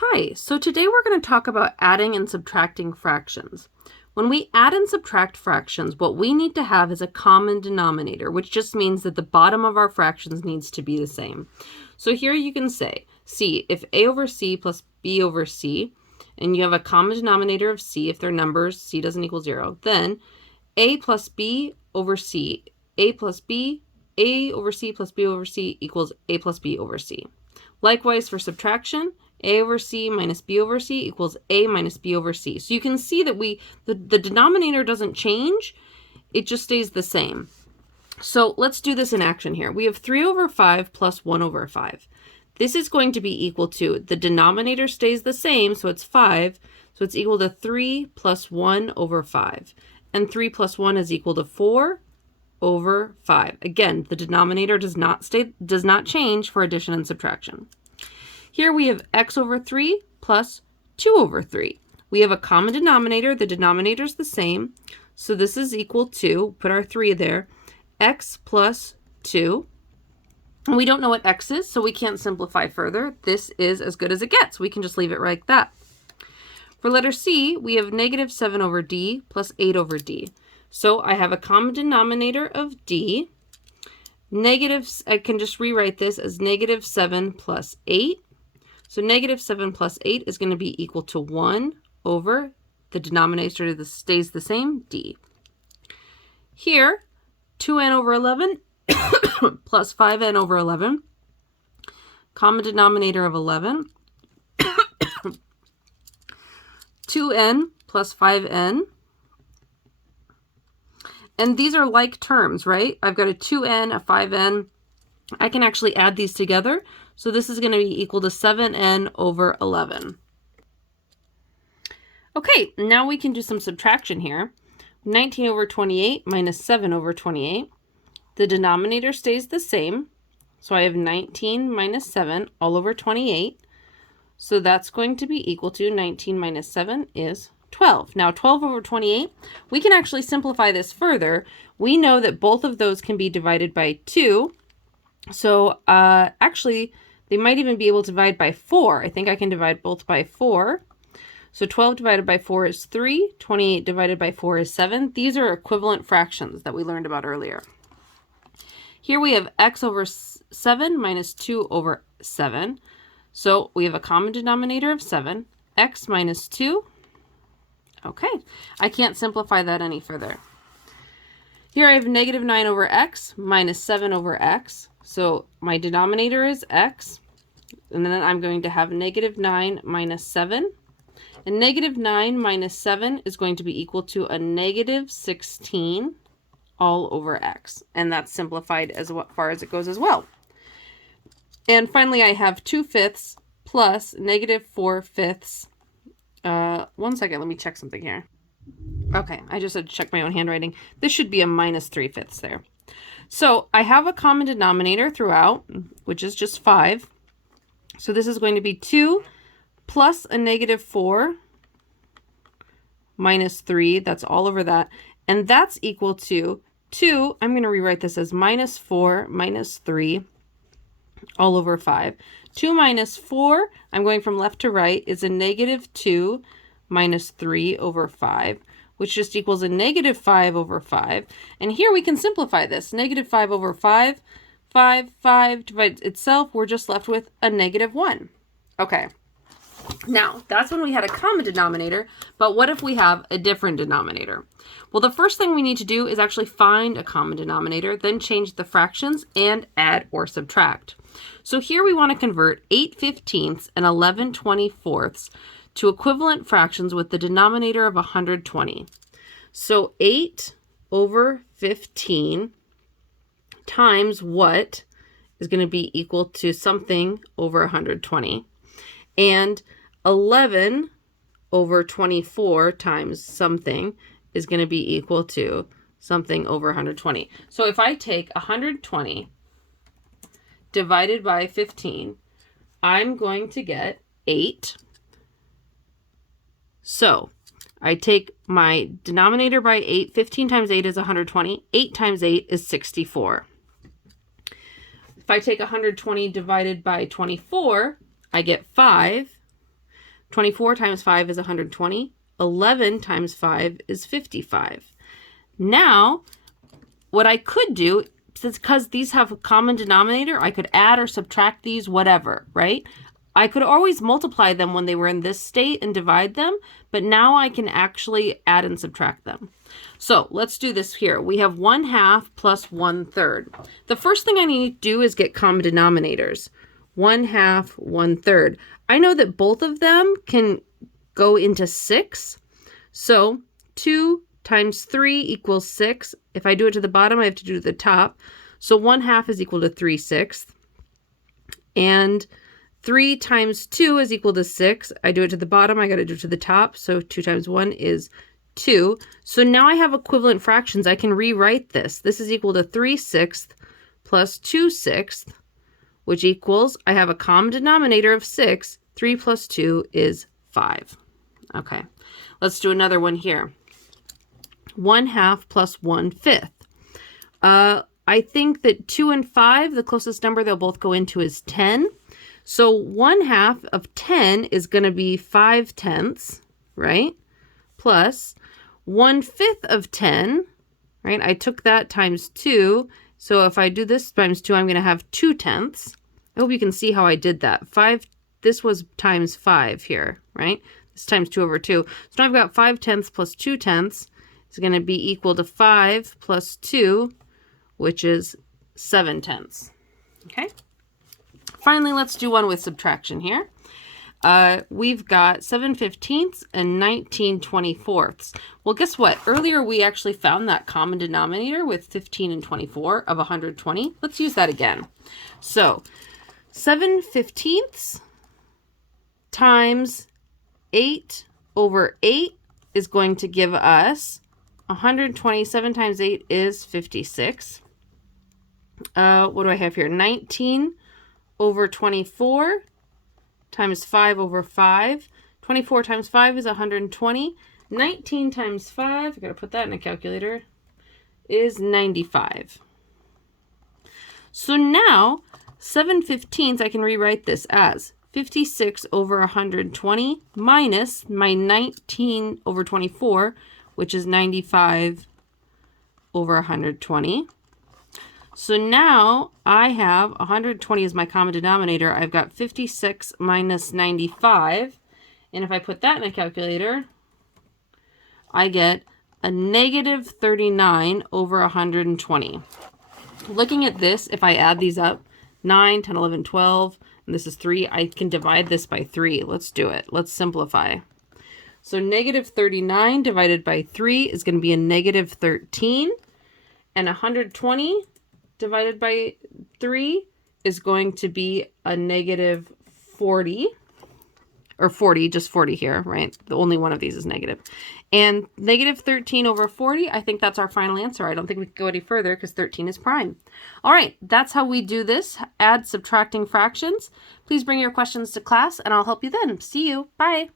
Hi, so today we're going to talk about adding and subtracting fractions. When we add and subtract fractions, what we need to have is a common denominator, which just means that the bottom of our fractions needs to be the same. So here you can say, C, if A over C plus B over C, and you have a common denominator of C, if they're numbers, C doesn't equal 0, then A plus B over C, A plus B, A over C plus B over C equals A plus B over C. Likewise for subtraction, A over C minus B over C equals A minus B over C. So you can see that the denominator doesn't change, it just stays the same. So let's do this in action here. We have 3 over 5 plus 1 over 5. This is going to be equal to, the denominator stays the same, so it's 5, so it's equal to 3 plus 1 over 5. And 3 plus 1 is equal to 4 over 5. Again, the denominator does not change for addition and subtraction. Here we have x over 3 plus 2 over 3. We have a common denominator. The denominator is the same. So this is equal to, put our 3 there, x plus 2. And we don't know what x is, so we can't simplify further. This is as good as it gets. We can just leave it like that. For letter C, we have negative 7 over d plus 8 over d. So I have a common denominator of d. I can just rewrite this as negative 7 plus 8. So negative 7 plus 8 is going to be equal to 1 over, the denominator stays the same, d. Here, 2n over 11 plus 5n over 11, common denominator of 11, 2n plus 5n. And these are like terms, right? I've got a 2n, a 5n. I can actually add these together. So this is going to be equal to 7n over 11. Okay, now we can do some subtraction here. 19 over 28 minus 7 over 28. The denominator stays the same. So I have 19 minus 7 all over 28. So that's going to be equal to 19 minus 7 is 12. Now 12 over 28, we can actually simplify this further. We know that both of those can be divided by 2. So actually, they might even be able to divide by 4. I think I can divide both by 4. So 12 divided by 4 is 3. 28 divided by 4 is 7. These are equivalent fractions that we learned about earlier. Here we have x over 7 minus 2 over 7. So we have a common denominator of 7. X minus 2. Okay, I can't simplify that any further. Here I have negative 9 over x minus 7 over x. So my denominator is x, and then I'm going to have negative 9 minus 7. And negative 9 minus 7 is going to be equal to a negative 16 all over x. And that's simplified as far as it goes as well. And finally, I have 2/5 plus negative 4/5. 1 second, let me check something here. Okay, I just had to check my own handwriting. This should be a minus 3/5 there. So I have a common denominator throughout, which is just 5. So this is going to be 2 plus a negative 4 minus 3. That's all over that. And that's equal to 2. I'm going to rewrite this as minus 4 minus 3 all over 5. 2 minus 4, I'm going from left to right, is a negative 2 minus 3 over 5, which just equals a negative 5 over 5. And here we can simplify this. Negative 5 over 5, 5 divides itself. We're just left with a negative 1. Okay. Now, that's when we had a common denominator, but what if we have a different denominator? Well, the first thing we need to do is actually find a common denominator, then change the fractions and add or subtract. So here we want to convert 8/15 and 11/24 to equivalent fractions with the denominator of 120. So 8 over 15 times what is going to be equal to something over 120. And 11 over 24 times something is going to be equal to something over 120. So if I take 120 divided by 15, I'm going to get 8. So I take my denominator by 8. 15 times 8 is 120. 8 times 8 is 64. If I take 120 divided by 24, I get 5. 24 times 5 is 120. 11 times 5 is 55. Now, what I could do, because these have a common denominator, I could add or subtract these, whatever, right? I could always multiply them when they were in this state and divide them, but now I can actually add and subtract them. So let's do this here. We have 1/2 plus 1/3. The first thing I need to do is get common denominators. 1/2, 1/3. I know that both of them can go into 6. So 2 times 3 equals 6. If I do it to the bottom, I have to do it to the top. So 1/2 is equal to 3/6. And 3 times 2 is equal to 6. I do it to the bottom, I got to do it to the top. So 2 times 1 is 2. So now I have equivalent fractions. I can rewrite this. This is equal to 3/6 plus 2/6, which equals, I have a common denominator of 6. 3 plus 2 is 5. Okay, let's do another one here. 1/2 plus 1/5. I think that 2 and 5, the closest number they'll both go into is 10. So 1/2 of 10 is going to be 5/10, right? Plus 1/5 of 10, right? I took that times 2. So if I do this times 2, I'm going to have 2/10. I hope you can see how I did that. This was times 5 here, right? This times 2 over 2. So now I've got 5/10 plus 2/10 is going to be equal to 5 plus 2, which is 7/10. Okay. Finally, let's do one with subtraction here. We've got 7/15 and 19/24. Well, guess what? Earlier, we actually found that common denominator with 15 and 24 of 120. Let's use that again. So 7/15 times 8 over 8 is going to give us 127 times 8 is 56. What do I have here? 19 over 24 times 5 over 5. 24 times 5 is 120. 19 times 5, I got to put that in a calculator, is 95. So now 7/15 I can rewrite this as 56 over 120 minus my 19 over 24, which is 95 over 120. So now I have 120 as my common denominator. I've got 56 minus 95. And if I put that in a calculator, I get a negative 39 over 120. Looking at this, if I add these up, 9, 10, 11, 12, and this is 3, I can divide this by 3. Let's do it. Let's simplify. So negative 39 divided by 3 is going to be a negative 13. And 120 divided by 3 is going to be a negative 40. Or 40, just 40 here, right? The only one of these is negative. And negative 13 over 40, I think that's our final answer. I don't think we can go any further because 13 is prime. All right, that's how we do this, add subtracting fractions. Please bring your questions to class and I'll help you then. See you. Bye.